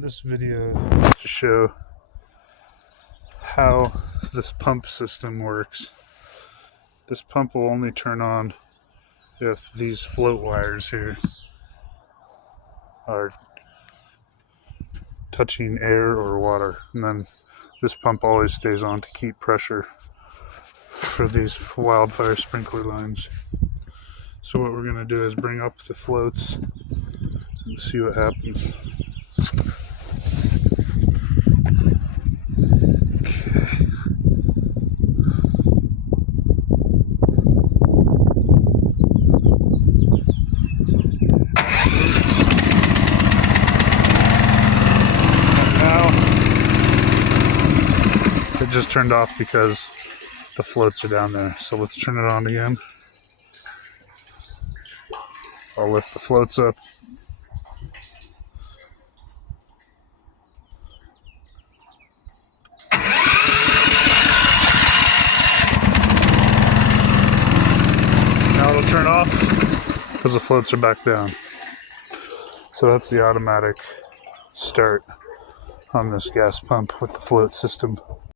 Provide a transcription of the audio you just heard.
This video to show how this pump system works. This pump will only turn on if these float wires here are touching air or water, and then this pump always stays on to keep pressure for these wildfire sprinkler lines. So what we're going to do is bring up the floats and see what happens. It just turned off because the floats are down there. So let's turn it on again. I'll lift the floats up. Now it'll turn off because the floats are back down. So that's the automatic start on this gas pump with the float system.